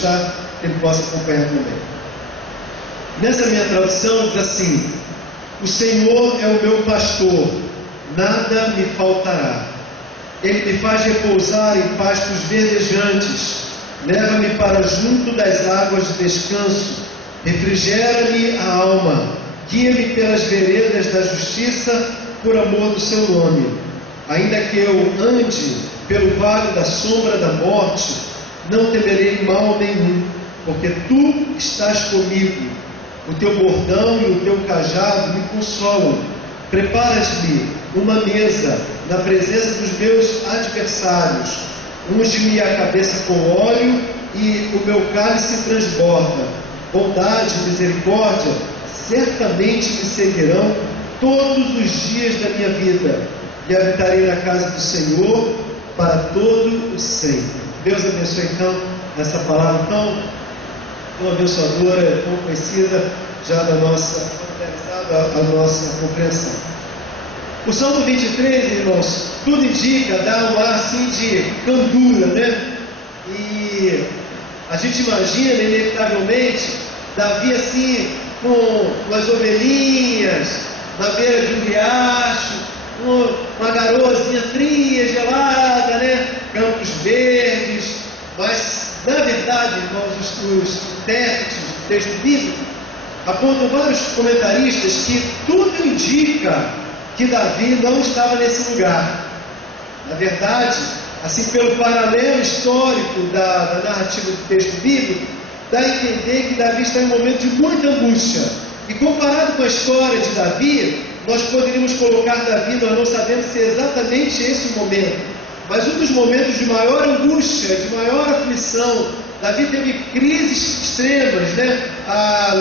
está, ele possa acompanhar também. Nessa minha tradução diz assim: o Senhor é o meu pastor, nada me faltará. Ele me faz repousar em pastos verdejantes, leva-me para junto das águas de descanso, refrigera-me a alma, guia-me pelas veredas da justiça, por amor do seu nome. Ainda que eu ande pelo vale da sombra da morte, não temerei mal nenhum, porque tu estás comigo. O teu bordão e o teu cajado me consolam. Preparas-me uma mesa na presença dos meus adversários. Unge-me a cabeça com óleo e o meu cálice transborda. Bondade e misericórdia certamente me seguirão todos os dias da minha vida, e habitarei na casa do Senhor para todo o sempre. Deus abençoe então essa palavra tão abençoadora, tão conhecida já da nossa, a nossa compreensão. O Salmo 23, irmãos, tudo indica, dá um ar assim de candura, né? E a gente imagina, inevitavelmente, Davi assim, com umas ovelhinhas, na beira de um riacho, uma garoazinha fria, gelada, né? Campos verdes. Mas, na verdade, irmãos, os intérpretes do texto bíblico apontam vários comentaristas que tudo indica que Davi não estava nesse lugar. Na verdade, assim, pelo paralelo histórico da narrativa do texto bíblico, dá a entender que Davi está em um momento de muita angústia. E comparado com a história de Davi, nós poderíamos colocar Davi, nós não sabemos se é exatamente esse o momento, mas um dos momentos de maior angústia, de maior aflição. Davi teve crises extremas, né?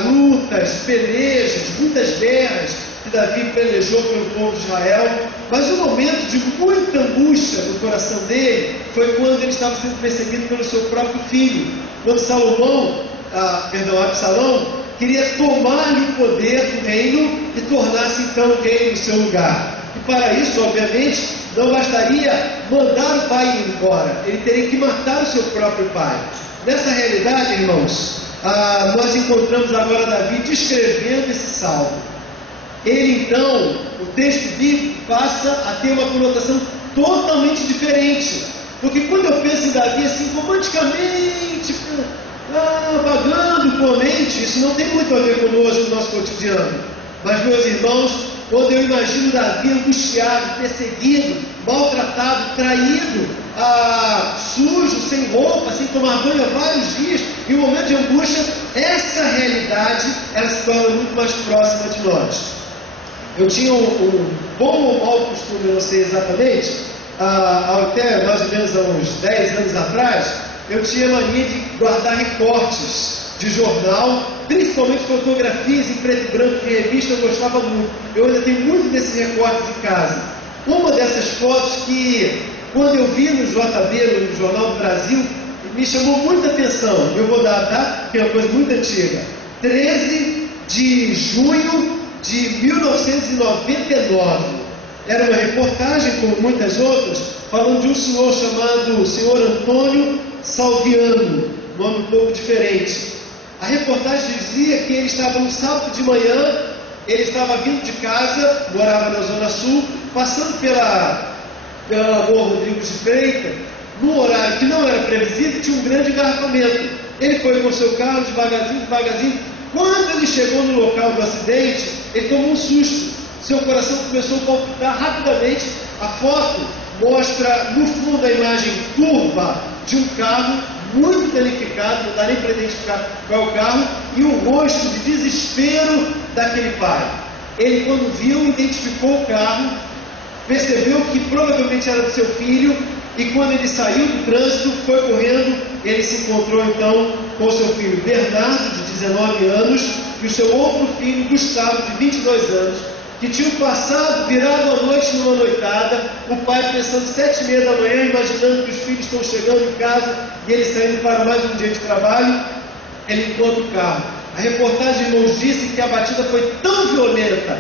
Lutas, pelejas, muitas guerras que Davi pelejou pelo povo de Israel, mas um momento de muita angústia no coração dele foi quando ele estava sendo perseguido pelo seu próprio filho, quando Absalão queria tomar-lhe o poder do reino e tornar-se então rei no seu lugar. E para isso, obviamente, não bastaria mandar o pai ir embora, ele teria que matar o seu próprio pai. Nessa realidade, irmãos, nós encontramos agora Davi descrevendo esse salmo. Ele então, o texto bíblico passa a ter uma conotação totalmente diferente, porque quando eu penso em Davi assim, romanticamente, vagando com a mente, isso não tem muito a ver conosco no nosso cotidiano. Mas, meus irmãos, quando eu imagino Davi angustiado, perseguido, maltratado, traído, sujo, sem roupa, sem tomar banho há vários dias, em um momento de angústia, essa realidade ela se torna muito mais próxima de nós. Eu tinha um bom ou mau costume, eu não sei exatamente, até mais ou menos há uns 10 anos atrás, eu tinha mania de guardar recortes de jornal, principalmente fotografias em preto e branco de revista, eu gostava muito. Eu ainda tenho muito desses recortes em casa. Uma dessas fotos que, quando eu vi no JB, no Jornal do Brasil, me chamou muita atenção. Eu vou dar a data, que é uma coisa muito antiga. 13 de junho de 1999. Era uma reportagem, como muitas outras, falando de um senhor chamado senhor Antônio Salviano, nome um pouco diferente. A reportagem dizia que ele estava no sábado de manhã, ele estava vindo de casa, morava na Zona Sul, passando pela Rua Rodrigues de Freitas, num horário que não era previsível, tinha um grande engarrafamento. Ele foi com seu carro, devagarzinho. Quando ele chegou no local do acidente, ele tomou um susto. Seu coração começou a palpitar rapidamente. A foto mostra no fundo a imagem turva de um carro muito danificado, não dá nem para identificar qual é o carro, e o rosto de desespero daquele pai. Ele, quando viu, identificou o carro, percebeu que provavelmente era do seu filho, e quando ele saiu do trânsito, foi correndo, ele se encontrou então com o seu filho Bernardo, de 19 anos, e o seu outro filho, Gustavo, de 22 anos, que tinham virado a noite numa noitada, o pai pensando 7h30 da manhã, imaginando que os filhos estão chegando em casa, e ele saindo para mais um dia de trabalho, ele encontra o carro. A reportagem, irmãos, disse que a batida foi tão violenta,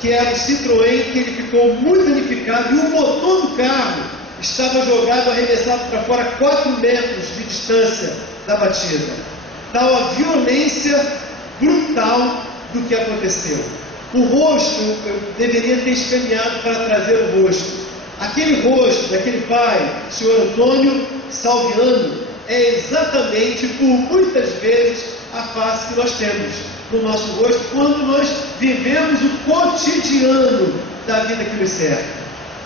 que era um Citroën, que ele ficou muito danificado, e o motor do carro estava jogado, arremessado para fora 4 metros de distância da batida. Tal a violência brutal do que aconteceu. O rosto, eu deveria ter escaneado para trazer o rosto. Aquele rosto daquele pai, o senhor Antônio Salviano, é exatamente, por muitas vezes, a face que nós temos no nosso rosto quando nós vivemos o cotidiano da vida que nos cerca.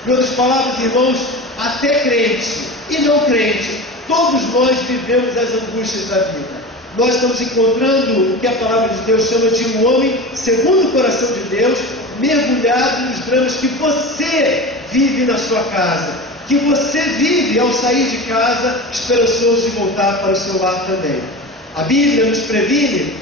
Em outras palavras, irmãos, até crente e não crente, todos nós vivemos as angústias da vida. Nós estamos encontrando o que a palavra de Deus chama de um homem segundo o coração de Deus, mergulhado nos dramas que você vive na sua casa, que você vive ao sair de casa, esperançoso de voltar para o seu lar também. A Bíblia nos previne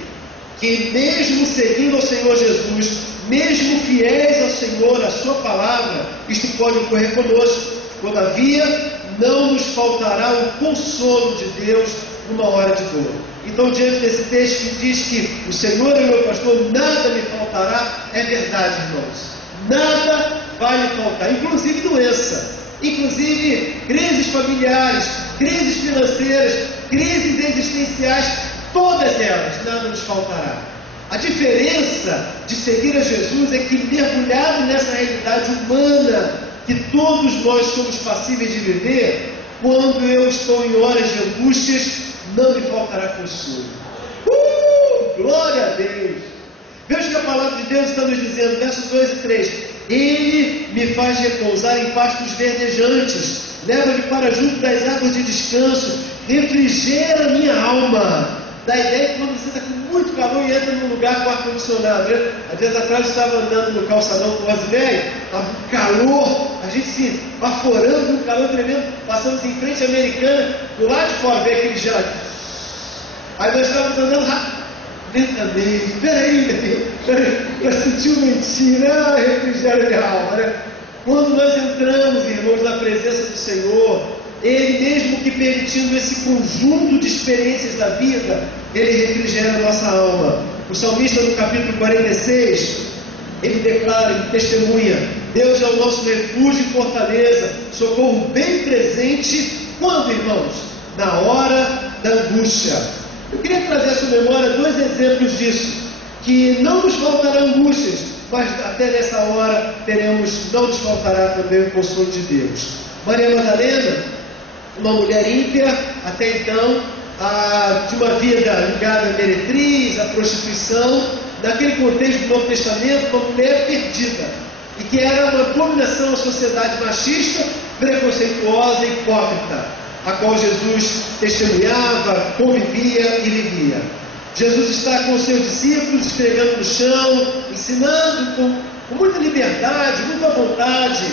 que mesmo seguindo ao Senhor Jesus, mesmo fiéis ao Senhor, à sua palavra, isto pode ocorrer conosco. Todavia, não nos faltará o consolo de Deus numa hora de dor. Então, diante desse texto que diz que o Senhor é meu pastor, nada me faltará, é verdade, irmãos. Nada vai lhe faltar, inclusive doença, inclusive crises familiares, crises financeiras, crises existenciais, todas elas, nada nos faltará. A diferença de seguir a Jesus é que, mergulhado nessa realidade humana que todos nós somos passíveis de viver, quando eu estou em horas de angústias, não me faltará consolo. Glória a Deus! Veja que a palavra de Deus está nos dizendo, versos 2 e 3: Ele me faz repousar em pastos verdejantes, leva-me para junto das águas de descanso, refrigera minha alma. Dá ideia que quando você está com muito calor e entra num lugar com ar-condicionado, né? Há dias atrás eu estava andando no calçadão com o Rosilei, estava um calor, a gente se baforando, um calor tremendo, passamos em frente à Americana, do lado de fora veio aquele gelo. Aí nós estávamos andando rápido, lentamente, peraí, para sentir o mentira, refrigera minha alma, né? Quando nós entramos, irmãos, na presença do Senhor, Ele mesmo que permitindo esse conjunto de experiências da vida, Ele refrigera a nossa alma. O salmista no capítulo 46, ele declara, ele testemunha: Deus é o nosso refúgio e fortaleza, socorro bem presente. Quando, irmãos? Na hora da angústia. Eu queria trazer à sua memória 2 exemplos disso, que não nos faltarão angústias, mas até nessa hora não nos faltará também o consolo de Deus. Maria Madalena, uma mulher ímpia, até então, de uma vida ligada à meretriz, à prostituição, naquele contexto do Novo Testamento, uma mulher perdida, e que era uma abominação à sociedade machista, preconceituosa e hipócrita, a qual Jesus testemunhava, convivia e vivia. Jesus está com os seus discípulos, esfregando no chão, ensinando com muita liberdade, muita vontade,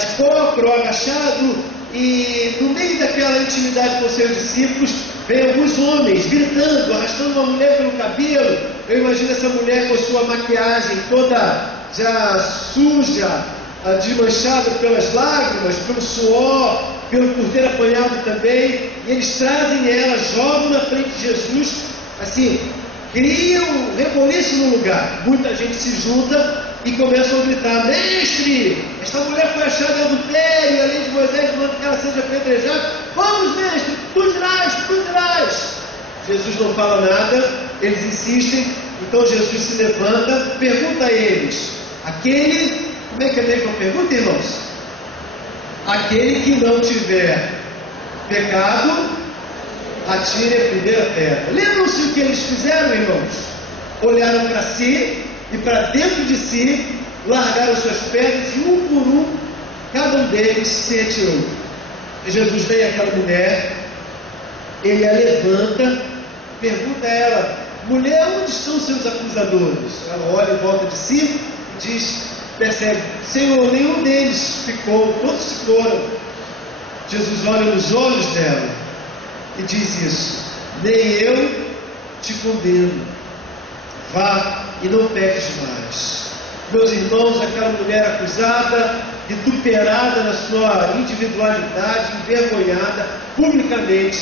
de cócoro, agachado. E no meio daquela intimidade com os seus discípulos, vem alguns homens gritando, arrastando uma mulher pelo cabelo. Eu imagino essa mulher com sua maquiagem toda já suja, desmanchada pelas lágrimas, pelo suor, por ter apanhado também. E eles trazem ela, jogam na frente de Jesus, assim, criam um reboliço no lugar. Muita gente se junta e começam a gritar: Mestre, esta mulher foi achada em adultério, e a lei de Moisés manda que ela seja apedrejada. Vamos, mestre, tu dirás. Jesus não fala nada, eles insistem. Então Jesus se levanta, pergunta a eles: como é que é mesmo a pergunta, irmãos? Aquele que não tiver pecado, atire a primeira pedra. Lembram-se o que eles fizeram, irmãos? Olharam para si e para dentro de si, largaram suas pedras e um por um, cada um deles se retirou. E Jesus vem àquela mulher, ele a levanta, pergunta a ela: mulher, onde estão seus acusadores? Ela olha em volta de si e percebe: Senhor, nenhum deles ficou, todos se foram. Jesus olha nos olhos dela e diz isso: nem eu te condeno, vá e não peques mais. Meus irmãos, aquela mulher acusada, vituperada na sua individualidade, envergonhada publicamente,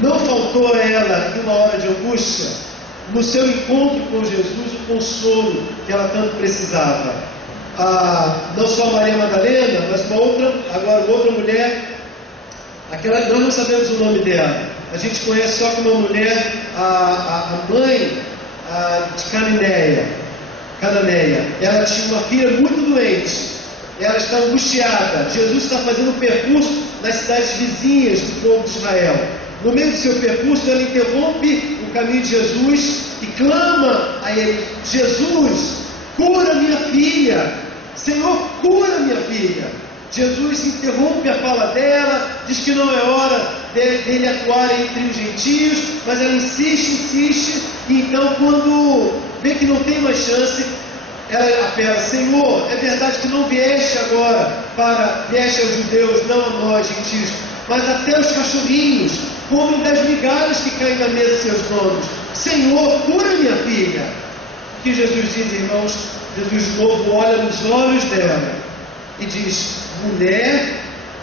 não faltou a ela, em uma hora de angústia, no seu encontro com Jesus, o consolo que ela tanto precisava. não só a Maria Madalena, mas agora outra mulher, aquela, nós não sabemos o nome dela, a gente conhece só como uma mulher, a mãe de Cananeia. Ela tinha uma filha muito doente, ela está angustiada. Jesus está fazendo um percurso nas cidades vizinhas do povo de Israel. No meio do seu percurso, ela interrompe o caminho de Jesus e clama a ele: Jesus, cura minha filha, Senhor, cura minha filha. Jesus interrompe a fala dela, diz que não é hora dele atuar entre os gentios, mas ela insiste, e então quando vê que não tem mais chance, ela apela: Senhor, é verdade que não vieste agora vieste aos judeus, não a nós, gentios, mas até os cachorrinhos comem das migalhas que caem na mesa de seus donos. Senhor, cura minha filha. O que Jesus diz, irmãos? Jesus de novo olha nos olhos dela e diz: mulher,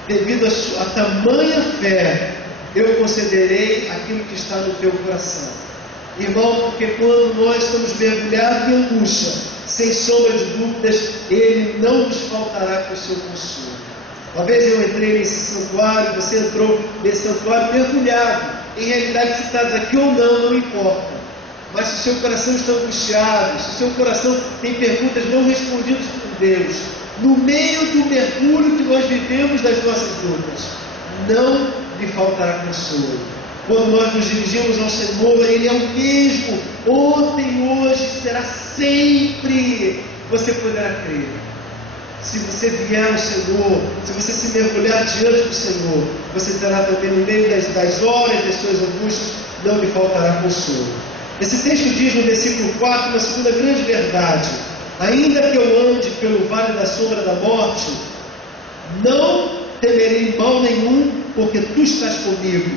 devido a tamanha fé, eu concederei aquilo que está no teu coração. Irmão, porque quando nós estamos mergulhados em angústia, sem sombra de dúvidas, Ele não nos faltará com o seu consolo. Uma vez eu entrei nesse santuário, você entrou nesse santuário mergulhado. Em realidade, se está aqui ou não importa. Mas se o seu coração está angustiado, se o seu coração tem perguntas não respondidas por Deus, no meio do mergulho que nós vivemos das nossas lutas, não lhe faltará consolo. Quando nós nos dirigimos ao Senhor, Ele é o mesmo, ontem, hoje, será sempre. Você poderá crer. Se você vier ao Senhor, se você se mergulhar diante do Senhor, você terá também no meio das horas das suas angústias, não lhe faltará consolo. Esse texto diz no versículo 4, uma segunda grande verdade: ainda que eu ande pelo vale da sombra da morte, não temerei mal nenhum, porque tu estás comigo.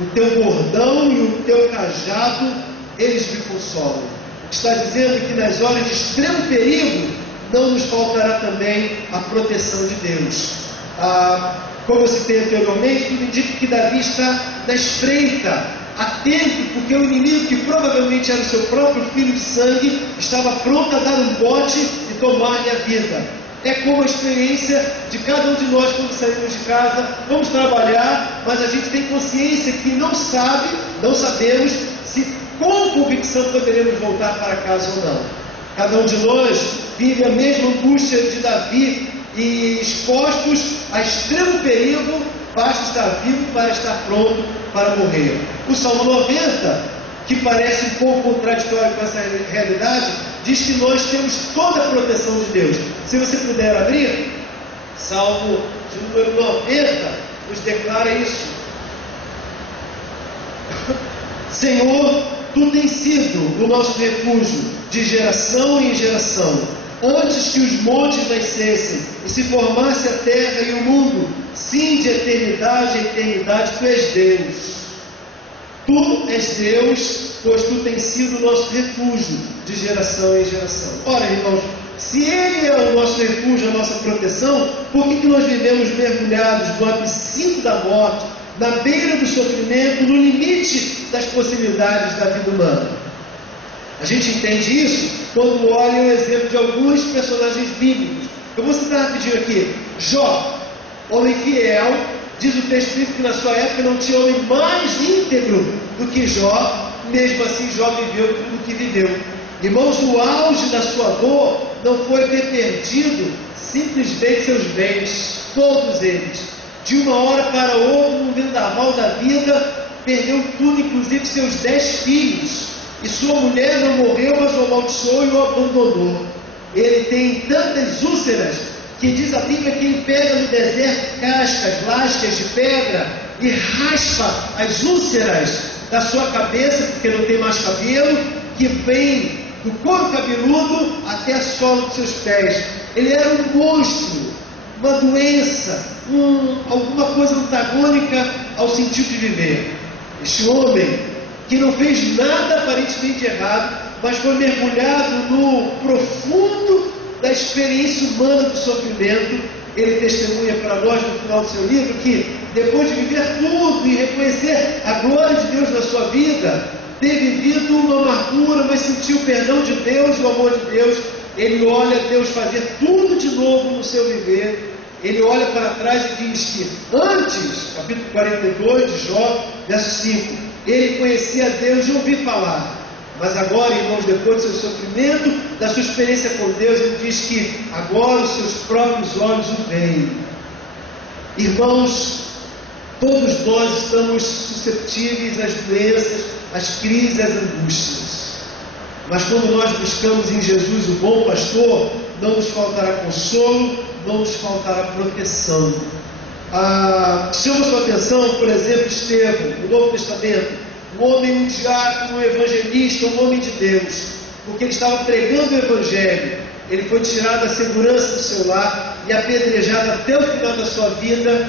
O teu bordão e o teu cajado, eles me consolam. Está dizendo que nas horas de extremo perigo, não nos faltará também a proteção de Deus. Como eu citei anteriormente, tudo indica que Davi está na espreita, atento, porque o inimigo, que provavelmente era o seu próprio filho de sangue, estava pronto a dar um bote e tomar-lhe a vida. É como a experiência de cada um de nós quando saímos de casa, vamos trabalhar, mas a gente tem consciência que não sabemos se com convicção poderemos voltar para casa ou não. Cada um de nós vive a mesma angústia de Davi e expostos a extremo perigo, basta estar vivo para estar pronto para morrer. O Salmo 90, que parece um pouco contraditório com essa realidade, diz que nós temos toda a proteção de Deus. Se você puder abrir, Salmo de número 90, nos declara isso. Senhor, Tu tens sido o nosso refúgio de geração em geração. Antes que os montes nascessem e se formasse a terra e o mundo, sim, de eternidade em eternidade, Tu és Deus. Tu és Deus, pois Tu tens sido o nosso refúgio de geração em geração. Ora, irmãos, se Ele é o nosso refúgio, a nossa proteção, por que nós vivemos mergulhados no abissinto da morte, na beira do sofrimento, no limite das possibilidades da vida humana? A gente entende isso quando olha o exemplo de alguns personagens bíblicos. Eu vou citar rapidinho aqui. Jó, homem fiel. Diz o texto bíblico que na sua época não tinha homem mais íntegro do que Jó. Mesmo assim, Jó viveu tudo o que viveu. Irmãos, o auge da sua dor não foi ter perdido simplesmente seus bens, todos eles. De uma hora para outra, num vendaval da vida, perdeu tudo, inclusive seus 10 filhos. E sua mulher não morreu, mas o amaldiçoou e o abandonou. Ele tem tantas úlceras que diz a Bíblia que ele pega no deserto cascas, lascas de pedra e raspa as úlceras da sua cabeça, porque não tem mais cabelo, que vem do couro cabeludo até a sola dos seus pés. Ele era um monstro, uma doença, alguma coisa antagônica ao sentido de viver. Este homem, que não fez nada aparentemente de errado, mas foi mergulhado no profundo da experiência humana do sofrimento, ele testemunha para nós no final do seu livro que, depois de viver tudo e reconhecer a glória de Deus na sua vida, ter vivido uma amargura, mas sentir o perdão de Deus, o amor de Deus, ele olha Deus fazer tudo de novo no seu viver, ele olha para trás e diz que antes, capítulo 42 de Jó, verso 5, ele conhecia Deus de ouvir falar, mas agora, irmãos, depois do seu sofrimento, da sua experiência com Deus, ele diz que agora os seus próprios olhos o veem. Irmãos, todos nós estamos suscetíveis às doenças, às crises, às angústias. Mas quando nós buscamos em Jesus o bom pastor, não nos faltará consolo, não nos faltará proteção. Chama sua atenção, por exemplo, Estevão, no Novo Testamento, um homem, um diácono, um evangelista, um homem de Deus, porque ele estava pregando o Evangelho. Ele foi tirado da segurança do seu lar e apedrejado até o final da sua vida,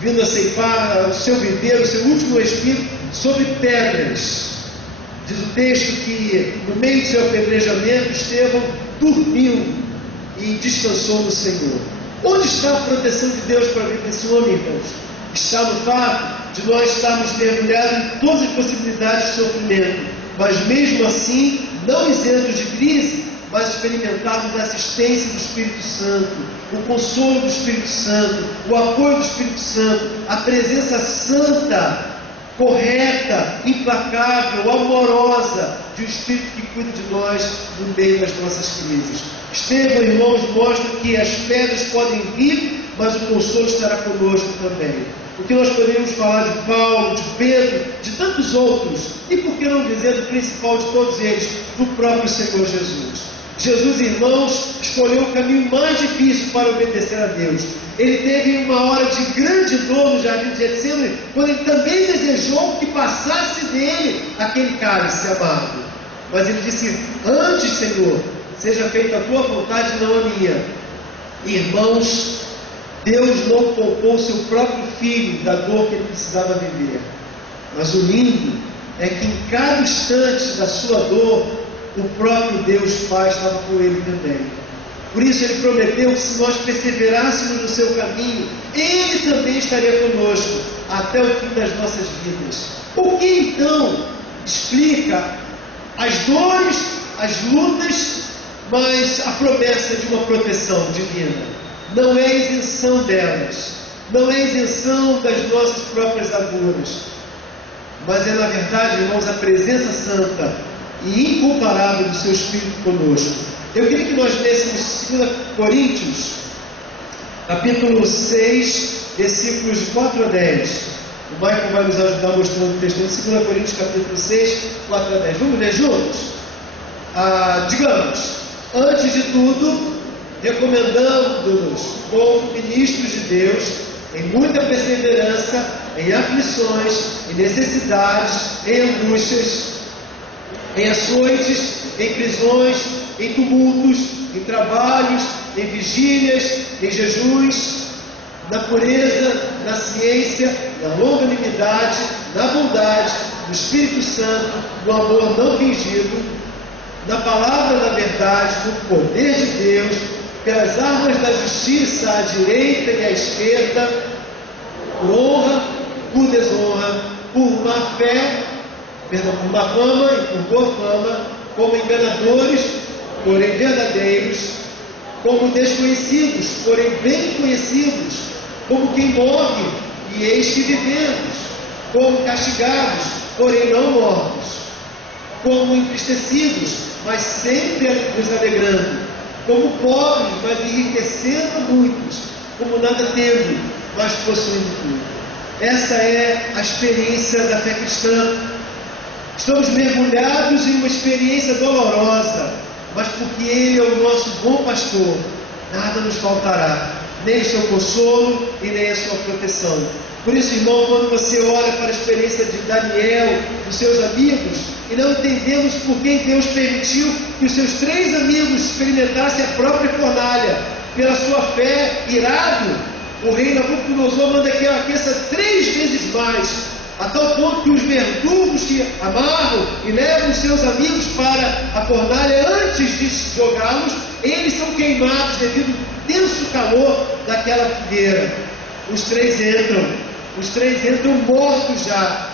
vindo a ceifar o seu viver, o seu último respiro, sobre pedras. Diz o texto que no meio do seu apedrejamento, Estevão dormiu e descansou no Senhor. Onde está a proteção de Deus para a vida desse homem, irmãos? Está no fato de nós estarmos mergulhados em todas as possibilidades de sofrimento, mas mesmo assim, não isentos de crise, mas experimentarmos a assistência do Espírito Santo, o consolo do Espírito Santo, o apoio do Espírito Santo, a presença santa, correta, implacável, amorosa de um Espírito que cuida de nós no meio das nossas crises. Estevão, irmãos, mostra que as pedras podem vir, mas o consolo estará conosco também. Porque nós poderíamos falar de Paulo, de Pedro, de tantos outros, e por que não dizer do principal de todos eles, do próprio Senhor Jesus. Jesus, irmãos, escolheu o caminho mais difícil para obedecer a Deus. Ele teve uma hora de grande dor no jardim de Getsemane, quando ele também desejou que passasse dele aquele cálice amargo. Mas ele disse: antes, Senhor, seja feita a tua vontade, não a minha. Irmãos, Deus não poupou o seu próprio filho da dor que ele precisava viver. Mas o lindo é que em cada instante da sua dor, o próprio Deus Pai estava com ele também. Por isso ele prometeu que se nós perseverássemos no seu caminho, ele também estaria conosco até o fim das nossas vidas. O que então explica as dores, as lutas, mas a promessa de uma proteção divina? Não é isenção delas, não é isenção das nossas próprias agruras, mas é, na verdade, irmãos, a presença santa e incomparável do seu Espírito conosco. Eu queria que nós lêssemos 2 Coríntios, capítulo 6, versículos de 4 a 10. O Michael vai nos ajudar mostrando o texto de 2 Coríntios, capítulo 6, 4 a 10. Vamos ler juntos? Digamos, antes de tudo, recomendando-nos como ministros de Deus, em muita perseverança, em aflições, em necessidades, em angústias, em açoites, em prisões, em tumultos, em trabalhos, em vigílias, em jejuns, na pureza, na ciência, na longanimidade, na bondade, no Espírito Santo, no amor não fingido, na palavra da verdade, no poder de Deus, pelas armas da justiça à direita e à esquerda, por honra, por desonra, por má fé, por má fama e por boa fama, como enganadores, porém verdadeiros, como desconhecidos, porém bem conhecidos, como quem morre e eis que vivemos, como castigados, porém não mortos, como entristecidos, mas sempre nos alegrando, como pobres, mas enriquecendo muitos, como nada tendo, mas possuindo tudo. Essa é a experiência da fé cristã. Estamos mergulhados em uma experiência dolorosa, mas porque Ele é o nosso bom pastor, nada nos faltará, nem o seu consolo e nem a sua proteção. Por isso, irmão, quando você olha para a experiência de Daniel, dos seus amigos, e não entendemos por que Deus permitiu que os seus 3 amigos experimentassem a própria fornalha, pela sua fé, irado, o rei Nabucodonosor manda que ela aqueça 3 vezes mais, a tal ponto que os verdugos que amarram e levam os seus amigos para a fornalha, antes de jogá-los, eles são queimados devido ao intenso calor daquela fogueira. Os 3 entram mortos já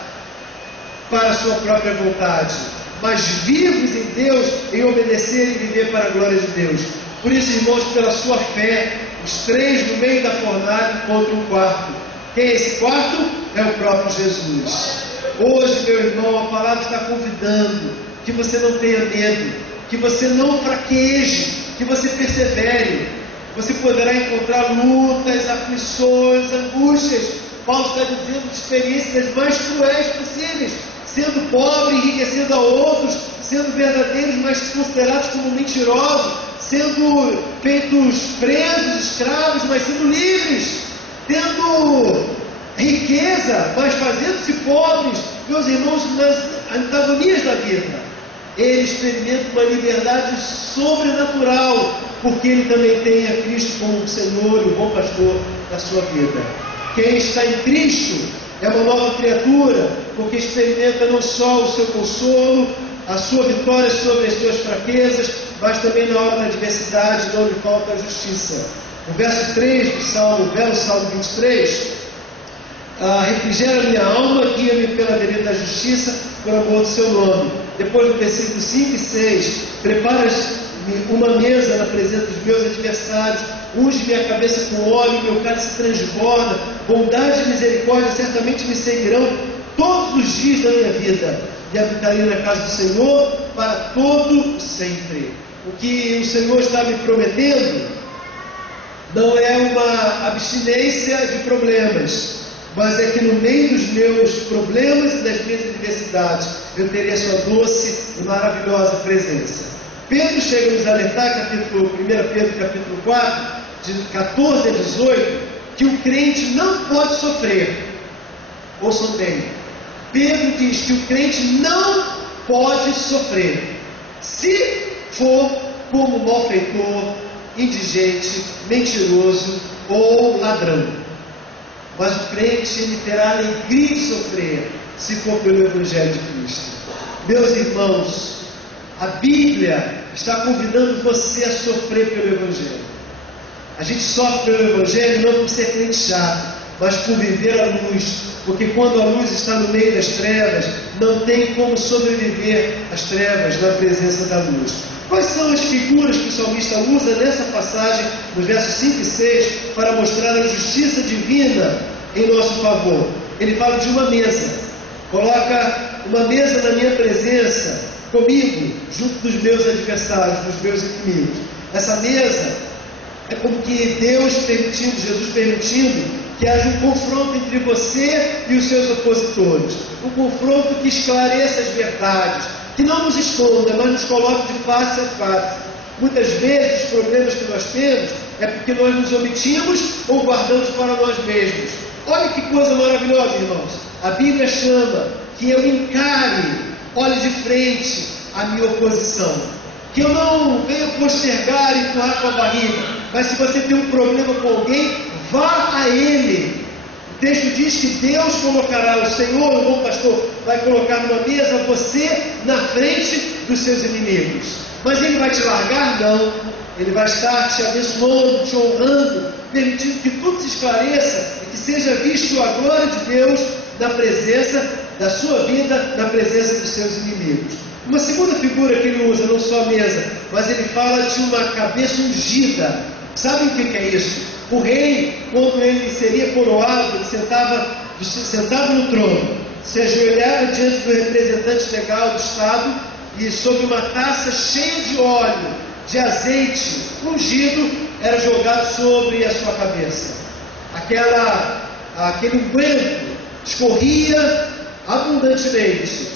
para a sua própria vontade. mas vivos em Deus, em obedecer e viver para a glória de Deus. Por isso, irmãos, pela sua fé, os 3 no meio da fornalha encontram um quarto. Quem é esse quarto? É o próprio Jesus. Hoje, meu irmão, a palavra está convidando que você não tenha medo, que você não fraqueje, que você persevere. Você poderá encontrar lutas, aflições, angústias. Paulo está dizendo de experiências das mais cruéis possíveis, sendo pobre, enriquecendo a outros, sendo verdadeiros, mas considerados como mentirosos, sendo feitos presos, escravos, mas sendo livres, tendo riqueza, mas fazendo-se pobres. Meus irmãos, nas antagonias da vida, ele experimenta uma liberdade sobrenatural, porque ele também tem a Cristo como o Senhor e o bom pastor da sua vida. Quem está em Cristo é uma nova criatura, porque experimenta não só o seu consolo, a sua vitória sobre as suas fraquezas, mas também na hora da adversidade não lhe falta a justiça. No verso 3 do Salmo, belo Salmo 23, refrigera minha alma, guia-me pela vereda da justiça, por amor do seu nome. Depois do versículo 5 e 6, preparas-me uma mesa na presença dos meus adversários, unge minha cabeça com óleo, meu cálice transborda, bondade e misericórdia certamente me seguirão todos os dias da minha vida, e habitarei na casa do Senhor para todo sempre. O que o Senhor está me prometendo não é uma abstinência de problemas, mas é que no meio dos meus problemas e das minhas adversidades eu terei a sua doce e maravilhosa presença. Pedro chega a nos alertar, 1 Pedro capítulo 4, de 14 a 18, que o crente não pode sofrer. Ouçam bem, Pedro diz que o crente não pode sofrer, se for como malfeitor, indigente, mentiroso ou ladrão. Mas o crente, ele terá a alegria de sofrer, se for pelo Evangelho de Cristo. Meus irmãos, a Bíblia está convidando você a sofrer pelo Evangelho. A gente sofre pelo Evangelho não por ser crente chato, mas por viver a luz. Porque quando a luz está no meio das trevas, não tem como sobreviver às trevas na presença da luz. Quais são as figuras que o salmista usa nessa passagem, nos versos 5 e 6, para mostrar a justiça divina em nosso favor? Ele fala de uma mesa. Coloca uma mesa na minha presença, comigo, junto dos meus adversários, dos meus inimigos. Essa mesa é como que Deus permitindo, Jesus permitindo, que haja um confronto entre você e os seus opositores. Um confronto que esclareça as verdades, que não nos esconda, mas nos coloque de face a face. Muitas vezes os problemas que nós temos é porque nós nos omitimos ou guardamos para nós mesmos. Olha que coisa maravilhosa, irmãos. A Bíblia chama que eu encare, olhe de frente a minha oposição. Que eu não venha postergar e empurrar com a barriga. Mas se você tem um problema com alguém, vá a Ele. O texto diz que Deus colocará, o Senhor, o bom pastor, vai colocar numa mesa você na frente dos seus inimigos. Mas Ele vai te largar? Não. Ele vai estar te abençoando, te honrando, permitindo que tudo se esclareça e que seja visto a glória de Deus na presença da sua vida, na presença dos seus inimigos. Uma segunda figura que ele usa, não só a mesa, mas ele fala de uma cabeça ungida. Sabe o que é isso? O rei, quando ele seria coroado, ele sentava no trono, se ajoelhava diante do representante legal do Estado e sobre uma taça cheia de óleo, de azeite ungido, era jogado sobre a sua cabeça. Aquele unguento escorria abundantemente,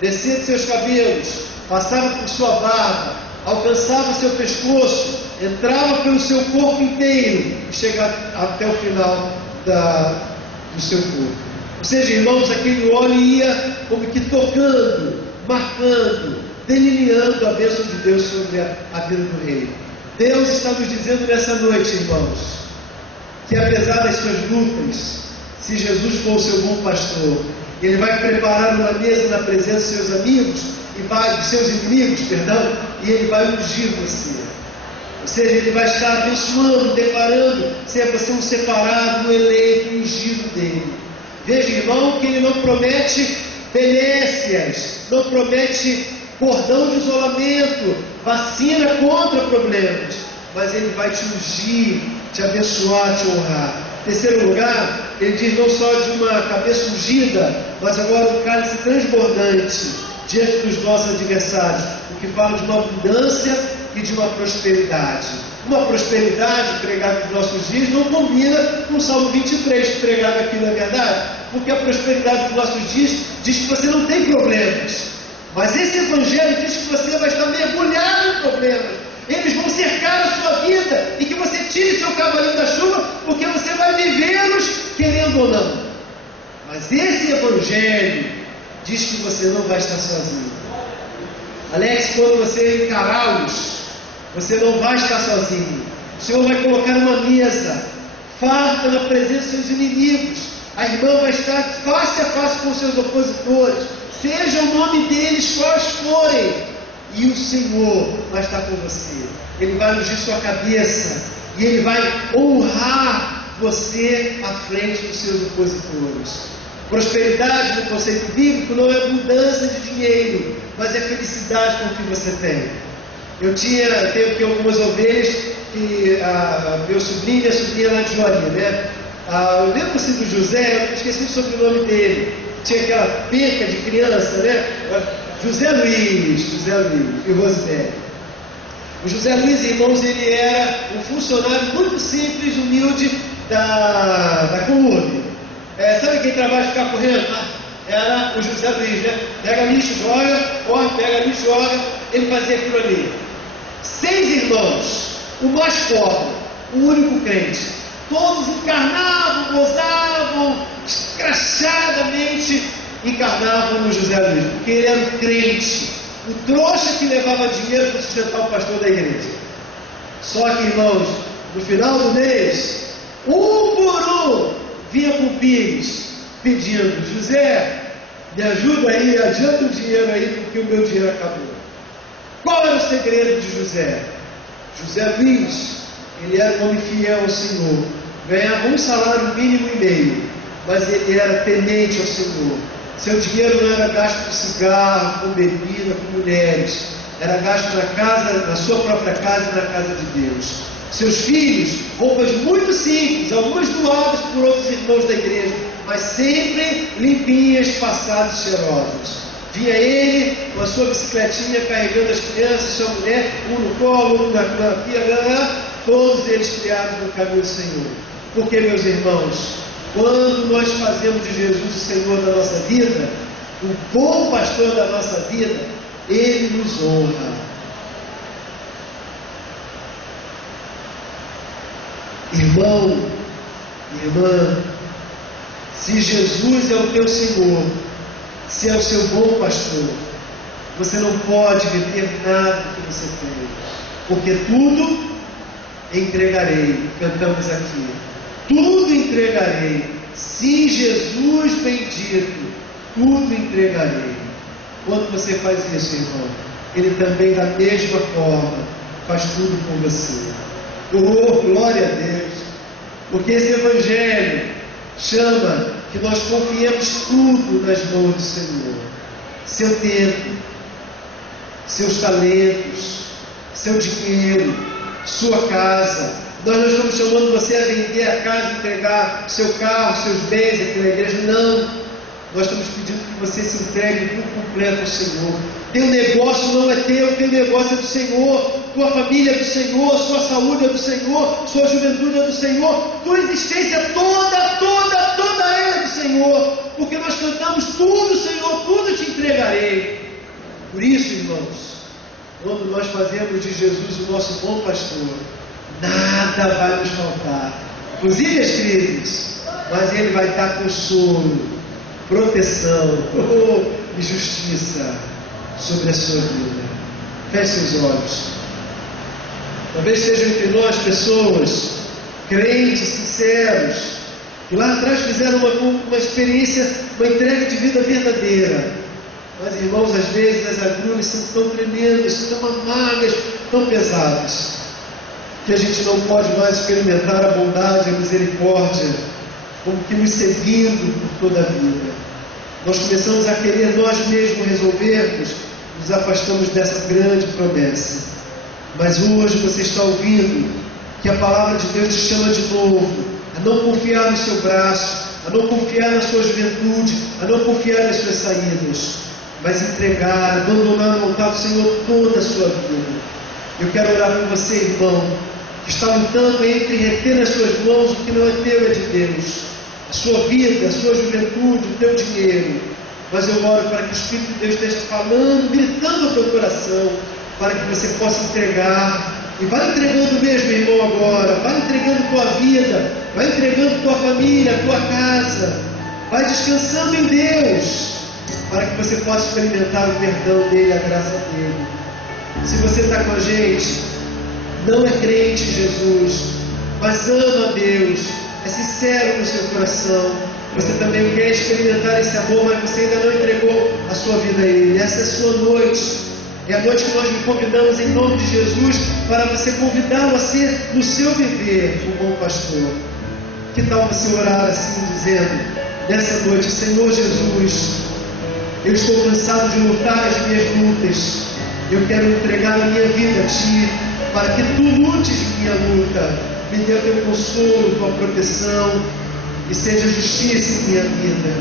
descia de seus cabelos, passava por sua barba, alcançava seu pescoço, entrava pelo seu corpo inteiro e chegava até o final do seu corpo. Ou seja, irmãos, aquele óleo ia como que tocando, marcando, delineando a bênção de Deus sobre a vida do rei. Deus está nos dizendo nessa noite, irmãos, que apesar das suas lutas, se Jesus for o seu bom pastor, Ele vai preparar uma mesa na presença dos seus amigos, dos seus inimigos, e Ele vai ungir você. Ou seja, Ele vai estar abençoando, declarando, se é você um separado, um eleito, ungido dEle. Veja, irmão, que Ele não promete benécias, não promete cordão de isolamento, vacina contra problemas, mas Ele vai te ungir, te abençoar, te honrar. Terceiro lugar, Ele diz não só de uma cabeça ungida, mas agora um cálice transbordante diante dos nossos adversários, o que fala de uma abundância e de uma prosperidade. Uma prosperidade pregada nos nossos dias não combina com o Salmo 23 pregado aqui, na verdade, porque a prosperidade dos nossos dias diz que você não tem problemas, mas esse Evangelho diz que você vai estar mergulhado em problemas, eles vão cercar a sua vida e que você tire seu cavalinho da chuva, porque você vai vivê-los querendo ou não. Mas esse Evangelho diz que você não vai estar sozinho. Alex, quando você encará-los, você não vai estar sozinho. O Senhor vai colocar uma mesa farta na presença dos seus inimigos. A irmã vai estar face a face com os seus opositores, seja o nome deles quais forem, e o Senhor vai estar com você. Ele vai ungir sua cabeça e Ele vai honrar você à frente dos seus opositores. Prosperidade no conceito bíblico não é abundância de dinheiro, mas é felicidade com o que você tem. Eu tenho aqui algumas ovelhas que meu sobrinho e minha sobrinha lá de Joaria, né? Eu lembro-se do José, eu esqueci o sobrenome dele. Tinha aquela penca de criança, né? José Luiz e Rosemary. O José Luiz, irmãos, ele era um funcionário muito simples, humilde da Comune. Sabe quem trabalha de ficar correndo? Era o José Luiz, né? Pega lixo, joga, pega lixo, joga. Ele fazia aquilo ali. 6 irmãos, o mais pobre, o único crente. Todos encarnavam, gozavam, escrachadamente encarnavam no José Luiz, porque ele era um crente, o trouxa que levava dinheiro para sustentar o pastor da igreja. Só que, irmãos, no final do mês, um por um vinha com o Pires pedindo: José, me ajuda aí, adianta o dinheiro aí, porque o meu dinheiro acabou. Qual era o segredo de José? José Luiz, ele era um homem fiel ao Senhor, ganhava um salário mínimo e meio, mas ele era temente ao Senhor. Seu dinheiro não era gasto com cigarro, com bebida, com mulheres, era gasto na sua própria casa e na casa de Deus. Seus filhos, roupas muito simples, algumas doadas por outros irmãos da igreja, mas sempre limpinhas, passadas e cheirosas. Via ele com a sua bicicletinha carregando as crianças, sua mulher, um no colo, um na pia, todos eles criados no caminho do Senhor. Porque, meus irmãos, quando nós fazemos de Jesus o Senhor da nossa vida, o bom pastor da nossa vida, Ele nos honra. Irmão, irmã, se Jesus é o teu Senhor, se é o seu bom pastor, você não pode reter nada do que você tem, porque tudo entregarei. Cantamos aqui: tudo entregarei. Sim, Jesus bendito, tudo entregarei. Quando você faz isso, irmão, Ele também da mesma forma faz tudo por você. Oh, glória a Deus, porque esse Evangelho chama que nós confiemos tudo nas mãos do Senhor. Seu tempo, seus talentos, seu dinheiro, sua casa. Nós não estamos chamando você a vender a casa, entregar seu carro, seus bens aqui na igreja. Não. Nós estamos pedindo que você se entregue por completo ao Senhor. Teu negócio não é teu negócio é do Senhor. Tua família é do Senhor, sua saúde é do Senhor, sua juventude é do Senhor, tua existência toda é do Senhor, porque nós cantamos tudo, Senhor, tudo te entregarei. Por isso, irmãos, quando nós fazemos de Jesus o nosso bom pastor, nada vai nos faltar, inclusive as crises, mas Ele vai dar consolo, proteção e justiça sobre a sua vida. Feche seus olhos. Talvez sejam entre nós pessoas, crentes, sinceros, que lá atrás fizeram uma experiência, uma entrega de vida verdadeira. Mas, irmãos, às vezes as agruras são tão tremendas, tão amargas, tão pesadas, que a gente não pode mais experimentar a bondade, a misericórdia, como que nos seguindo por toda a vida. Nós começamos a querer nós mesmos resolvermos os nos afastamos dessa grande promessa. Mas hoje você está ouvindo que a palavra de Deus te chama de novo a não confiar no seu braço, a não confiar na sua juventude, a não confiar nas suas saídas, mas entregar, abandonar no altar do Senhor toda a sua vida. Eu quero orar por você, irmão, que está lutando entre reter nas suas mãos o que não é teu, é de Deus, a sua vida, a sua juventude, o teu dinheiro. Mas eu oro para que o Espírito de Deus esteja falando, gritando ao teu coração, para que você possa entregar. E vai entregando mesmo, irmão, agora. Vai entregando tua vida, vai entregando tua família, tua casa. Vai descansando em Deus, para que você possa experimentar o perdão dele, a graça dele. Se você está com a gente, não é crente em Jesus, mas ama a Deus, é sincero no seu coração, você também quer experimentar esse amor, mas você ainda não entregou a sua vida a Ele. Essa é a sua noite. É a noite que nós lhe convidamos em nome de Jesus, para você convidá-lo a ser no seu viver um bom pastor. Que tal você orar assim, dizendo, nessa noite: Senhor Jesus, eu estou cansado de lutar as minhas lutas, eu quero entregar a minha vida a Ti, para que Tu lutes minha luta, me dê o Teu consolo, Tua proteção, e seja justiça em minha vida.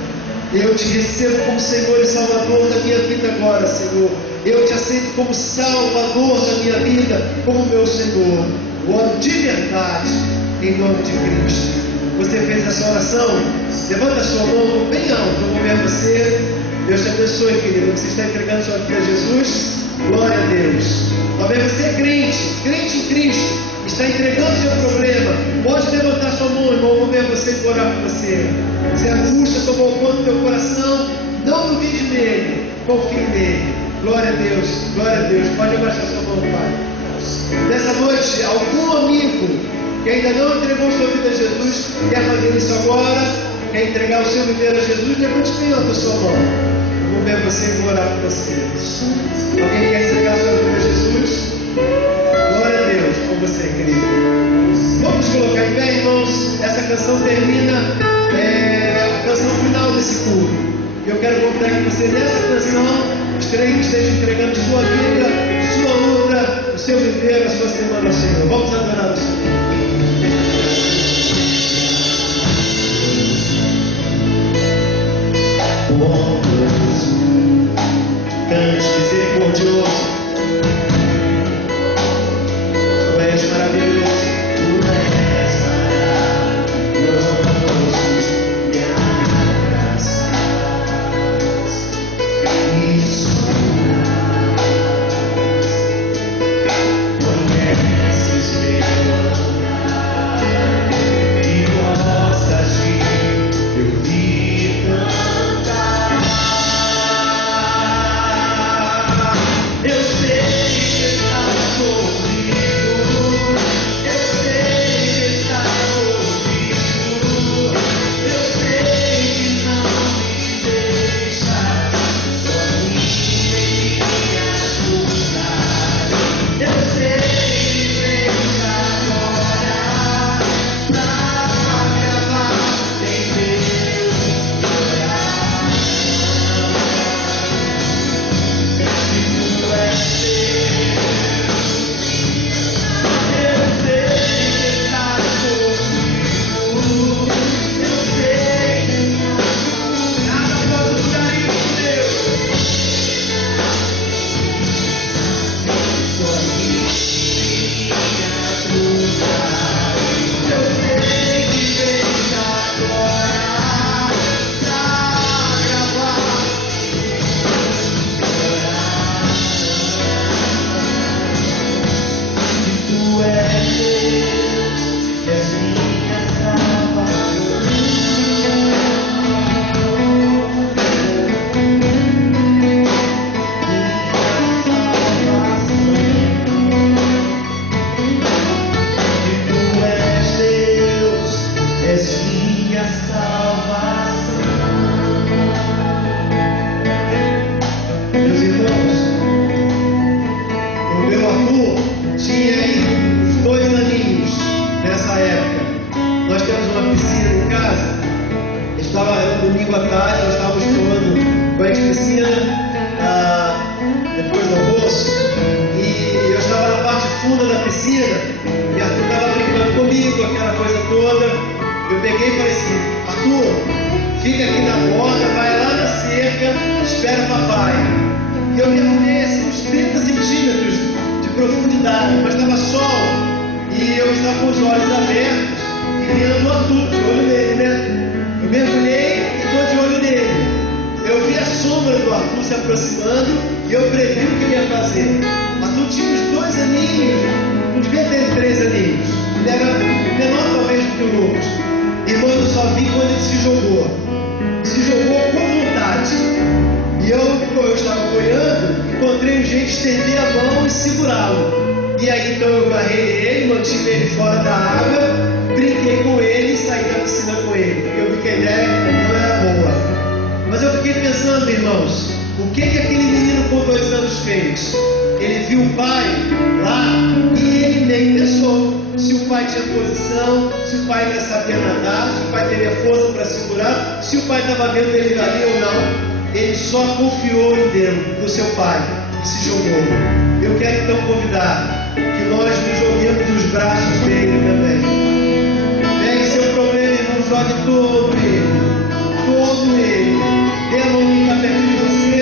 Eu Te recebo como Senhor e Salvador da minha vida agora, Senhor. Eu Te aceito como Salvador da minha vida, como meu Senhor. Eu oro de verdade, em nome de Cristo. Você fez essa oração? Levanta a sua mão bem alto, eu vou ver você. Deus te abençoe, querido. Você está entregando sua vida a Jesus? Glória a Deus. Talvez você é crente em Cristo, está entregando seu problema. Pode levantar sua mão, irmão. Vou ver você e orar por você. Se a angústia tomou conta do teu coração, não duvide nele, confie nele. Glória a Deus, glória a Deus. Pode abaixar sua mão, Pai. Nessa noite, algum amigo que ainda não entregou sua vida a Jesus, quer fazer isso agora, quer entregar o seu viver a Jesus, levante bem alto a sua mão. Eu vou ver você e vou orar por você. Alguém quer entregar sua vida a Jesus? Glória a Deus por você, querido. Vamos colocar em pé, irmãos. Essa canção termina, a canção final desse culto. E eu quero convidar que você, nessa canção, esteja entregando sua vida, sua luta, o seu viver, a sua semana ao Senhor. Vamos adorar o Senhor. Bom Deus, cante misericordioso. Tu és maravilhoso. Tu és maravilhoso. Me abraças e sonhas. Conheces meu lugar e gostas de eu vir cantar. E eu mergulhei assim uns 30 centímetros de profundidade, mas estava sol e eu estava com os olhos abertos e mirando o Arthur, de olho nele, né? Eu mergulhei e estou de olho nele. Eu vi a sombra do Arthur se aproximando e eu previ o que ele ia fazer. Arthur tinha uns 2 aninhos, não devia ter 3 aninhos. Ele era menor talvez do que o Lucas. Irmão, eu só vi quando ele se jogou. Se jogou com vontade. E eu estava boiando, encontrei um jeito de estender a mão e segurá-lo. E aí então eu agarrei ele, mantive ele fora da água, brinquei com ele e saí da piscina com ele, porque eu vi que a ideia não era boa. Mas eu fiquei pensando, irmãos, o que aquele menino com 2 anos fez? Ele viu o pai lá e ele nem pensou se o pai tinha posição, se o pai ia saber nadar, se o pai teria força para segurar, se o pai estava vendo ele ali ou não. Ele só confiou em Deus, no seu pai, e se jogou. Eu quero então convidar que nós nos joguemos nos braços dele também. Pegue seu problema, irmão, jogue todo ele. Dê a mão que está perto de você.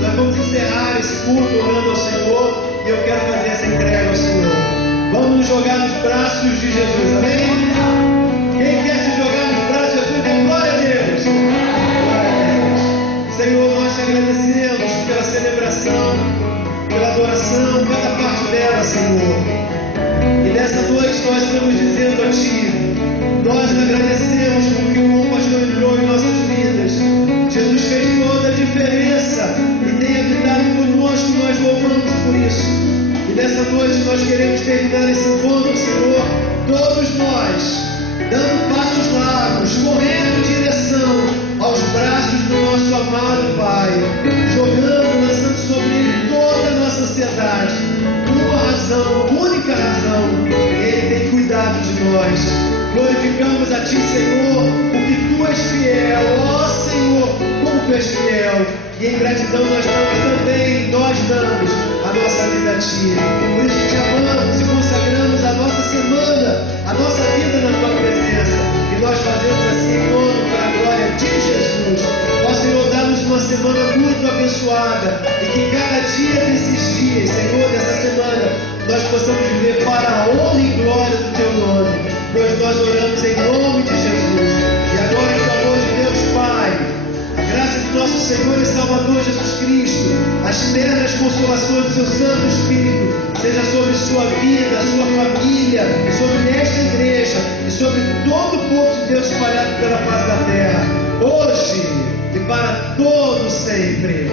Nós vamos encerrar esse culto orando ao Senhor e eu quero fazer essa entrega ao Senhor. Vamos nos jogar nos braços de Jesus, amém? Quem quer se jogar nos braços de Jesus, dê glória a Deus. Glória a Deus. Senhor, nós te agradecemos pela celebração, pela adoração, cada parte dela, Senhor. E nessa noite nós estamos dizendo a Ti, nós agradecemos porque o bom pastor entrou em nossas vidas. Jesus fez toda a diferença e tem habitado conosco, nós louvamos por isso. E nessa noite nós queremos terminar esse encontro, Senhor, todos nós, dando passos largos, correndo em direção aos braços do nosso amado Pai, jogando, lançando sobre Ele toda a nossa ansiedade, uma razão, única razão, Ele tem cuidado de nós. Glorificamos a Ti, Senhor, porque Tu és fiel, ó Senhor, como Tu és fiel. E em gratidão nós damos a nossa vida a Ti. Por isso Te amamos e consagramos a nossa semana, a nossa vida na Tua presença. E nós fazemos assim em nome para a glória de Jesus. Ó Senhor, dá-nos uma semana muito abençoada e que cada dia desses dias, Senhor, dessa semana, nós possamos viver para a honra e glória do Teu nome. Pois nós oramos em nome de Jesus. E agora, em favor de Deus Pai, a graça do nosso Senhor e Salvador Jesus Cristo, as ternas consolações do Seu Santo Espírito, seja sobre sua vida, sua família, sobre esta igreja e sobre todo o povo de Deus espalhado pela face da terra, hoje e para todo sempre.